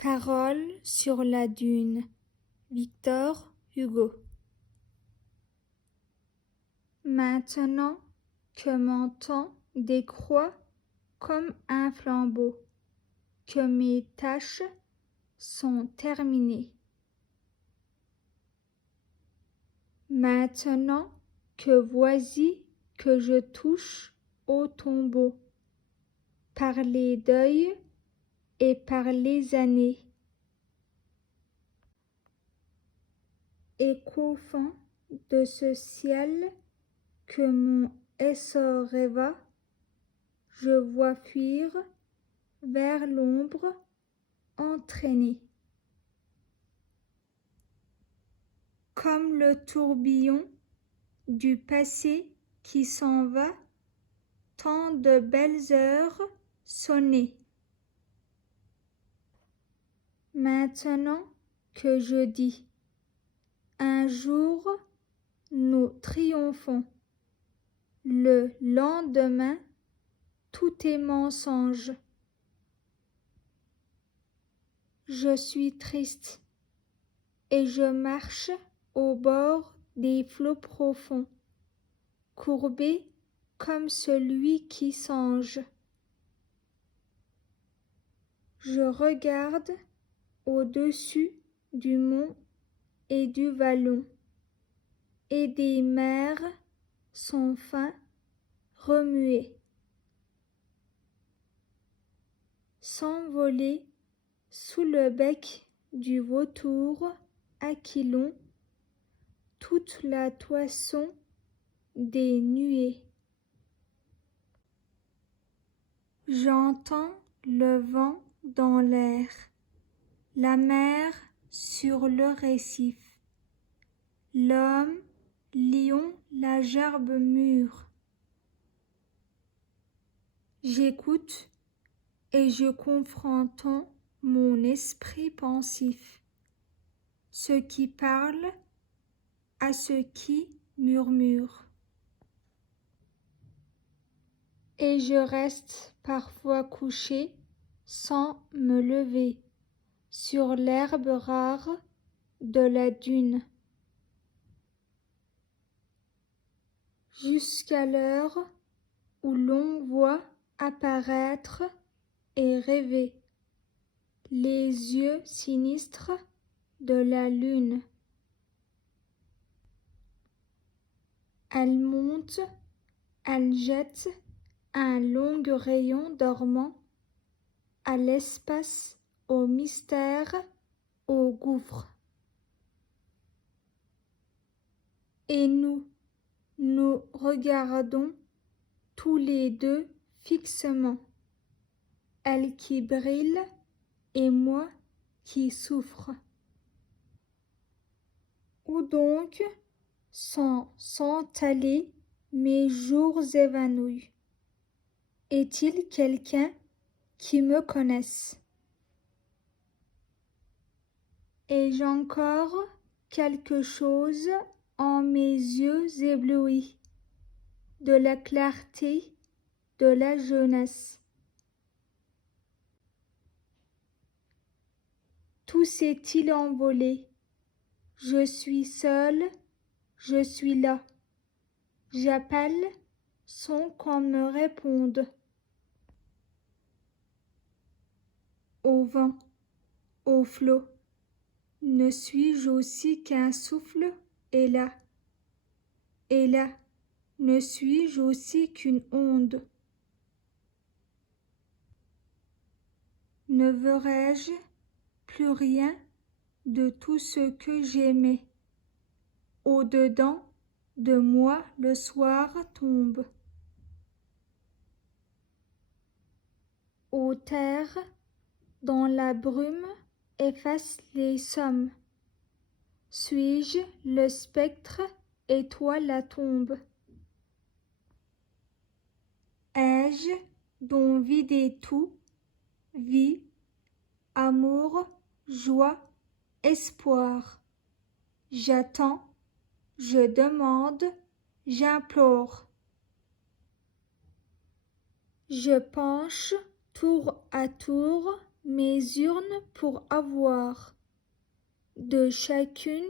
Parole sur la dune. Victor Hugo. Maintenant que mon temps décroît comme un flambeau, que mes tâches sont terminées. Maintenant que voici que je touche au tombeau, par les deuils et par les années, et qu'au fond de ce ciel que mon essor rêva, je vois fuir vers l'ombre entraînée. Comme le tourbillon du passé qui s'en va, tant de belles heures sonnées. Maintenant que je dis, un jour nous triomphons, le lendemain tout est mensonge. Je suis triste et je marche au bord des flots profonds, courbé comme celui qui songe. Je regarde au-dessus du mont et du vallon, et des mers sans fin remuées. S'envoler sous le bec du vautour Aquilon, toute la toison des nuées. J'entends le vent dans l'air, la mer sur le récif, l'homme, lion, la gerbe mûre. J'écoute et je confronte mon esprit pensif, ce qui parle à ce qui murmure. Et je reste parfois couché sans me lever sur l'herbe rare de la dune, jusqu'à l'heure où l'on voit apparaître et rêver les yeux sinistres de la lune. Elle monte, elle jette un long rayon dormant à l'espace, au mystère, au gouffre. Et nous regardons tous les deux fixement, elle qui brille et moi qui souffre. Où donc sont allés mes jours évanouis? Est-il quelqu'un qui me connaisse? Ai-je encore quelque chose en mes yeux éblouis de la clarté de la jeunesse? Tout s'est-il envolé? Je suis seule, je suis là. J'appelle sans qu'on me réponde. Au vent, au flot, ne suis-je aussi qu'un souffle? Et là, ne suis-je aussi qu'une onde? Ne verrai-je plus rien de tout ce que j'aimais? Au-dedans de moi le soir tombe. Ô terre, dont la brume efface les sommes, suis-je le spectre et toi la tombe? Ai-je donc vidé tout, vie, amour, joie, espoir? J'attends, je demande, j'implore. Je penche tour à tour mes urnes pour avoir de chacune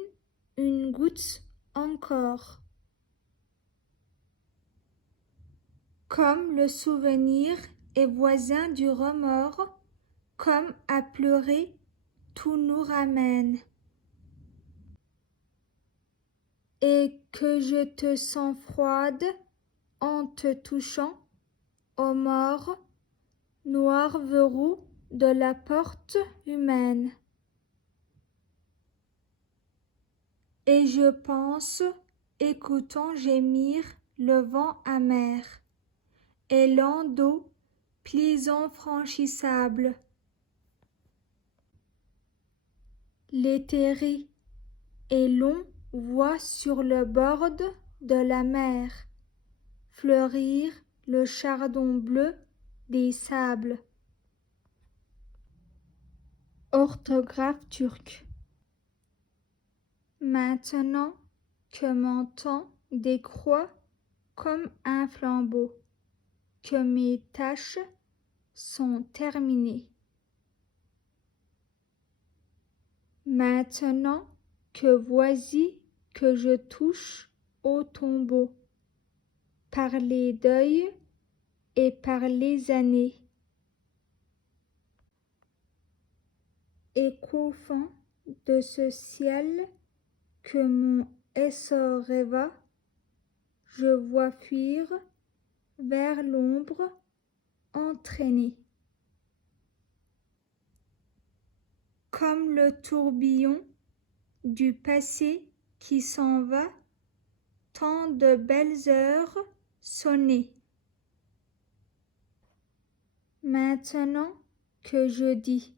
une goutte encore. Comme le souvenir est voisin du remords, comme à pleurer, tout nous ramène. Et que je te sens froide en te touchant, ô mort, noir verrou de la porte humaine. Et je pense, écoutant gémir le vent amer, élan d'eau, plis infranchissables. Les terris et l'on voit sur le bord de la mer fleurir le chardon bleu des sables. Orthographe turque. Maintenant que mon temps décroît comme un flambeau, que mes tâches sont terminées. Maintenant que voici que je touche au tombeau, par les deuils et par les années. Et qu'au fond de ce ciel que mon essor rêva, je vois fuir vers l'ombre entraînée. Comme le tourbillon du passé qui s'en va, tant de belles heures sonnées. Maintenant que je dis,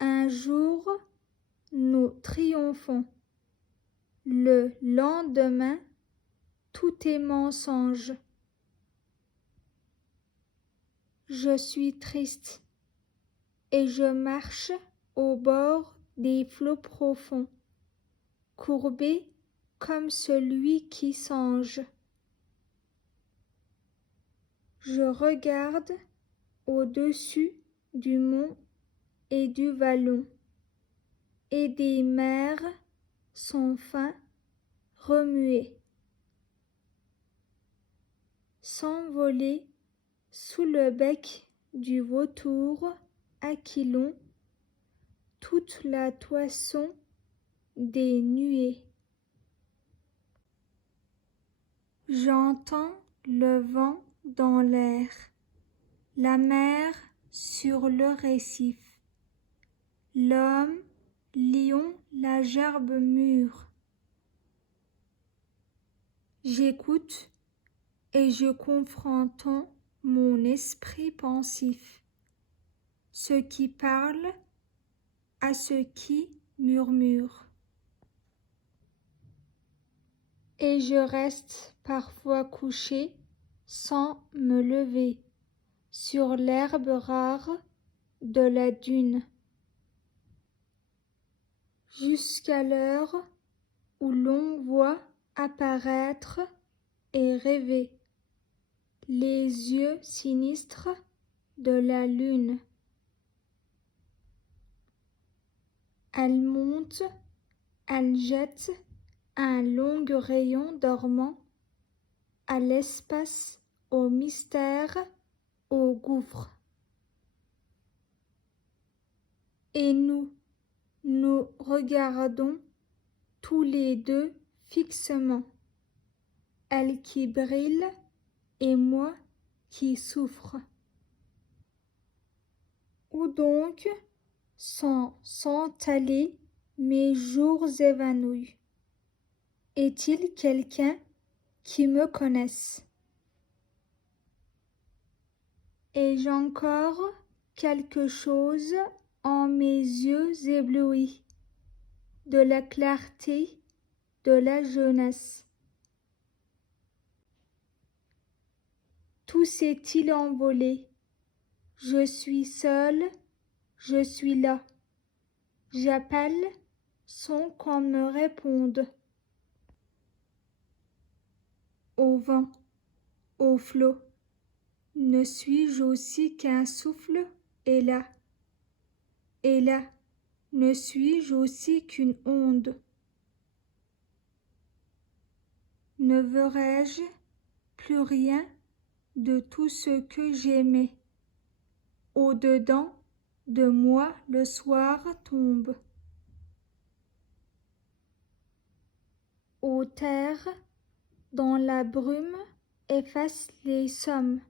un jour nous triomphons, le lendemain tout est mensonge. Je suis triste et je marche au bord des flots profonds, courbé comme celui qui songe. Je regarde au-dessus du mont et du vallon, et des mers sans fin remuées, s'envoler sous le bec du vautour Aquilon, toute la toison des nuées. J'entends le vent dans l'air, la mer sur le récif, l'homme, lion, la gerbe mûre. J'écoute et je confronte mon esprit pensif, ce qui parle à ce qui murmure. Et je reste parfois couché sans me lever sur l'herbe rare de la dune, jusqu'à l'heure où l'on voit apparaître et rêver les yeux sinistres de la lune. Elle monte, elle jette un long rayon dormant à l'espace, au mystère, au gouffre. Et nous regardons tous les deux fixement, elle qui brille et moi qui souffre. Où donc sont allés mes jours évanouis? Est-il quelqu'un qui me connaisse? Ai-je encore quelque chose en mes yeux éblouis de la clarté de la jeunesse? Tout s'est-il envolé? Je suis seule, je suis là. J'appelle sans qu'on me réponde. Au vent, au flot, ne suis-je aussi qu'un souffle? Et là, et là, ne suis-je aussi qu'une onde? Ne verrai-je plus rien de tout ce que j'aimais? Au-dedans de moi le soir tombe. Ô terre, dans la brume efface les sommes.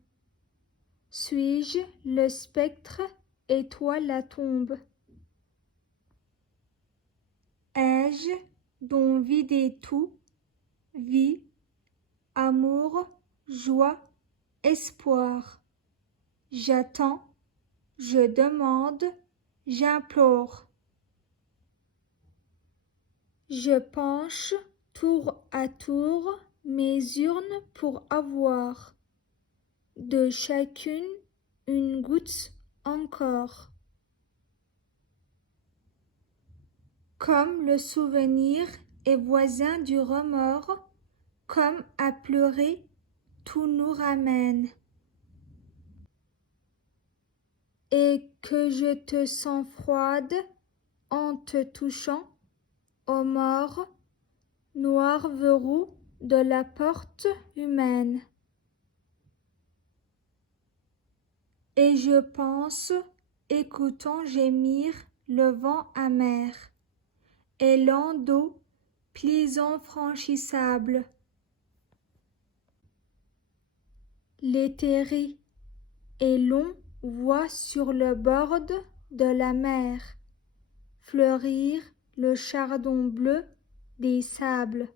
Suis-je le spectre et toi la tombe? Ai-je donc vidé tout, vie, amour, joie, espoir? J'attends, je demande, j'implore. Je penche tour à tour mes urnes pour avoir de chacune une goutte encore. Comme le souvenir est voisin du remords, comme à pleurer, tout nous ramène. Et que je te sens froide en te touchant, ô mort, noir verrou de la porte humaine. Et je pense, écoutant gémir le vent amer, élan d'eau, plis infranchissables. L'éthéré et long voit sur le bord de la mer fleurir le chardon bleu des sables.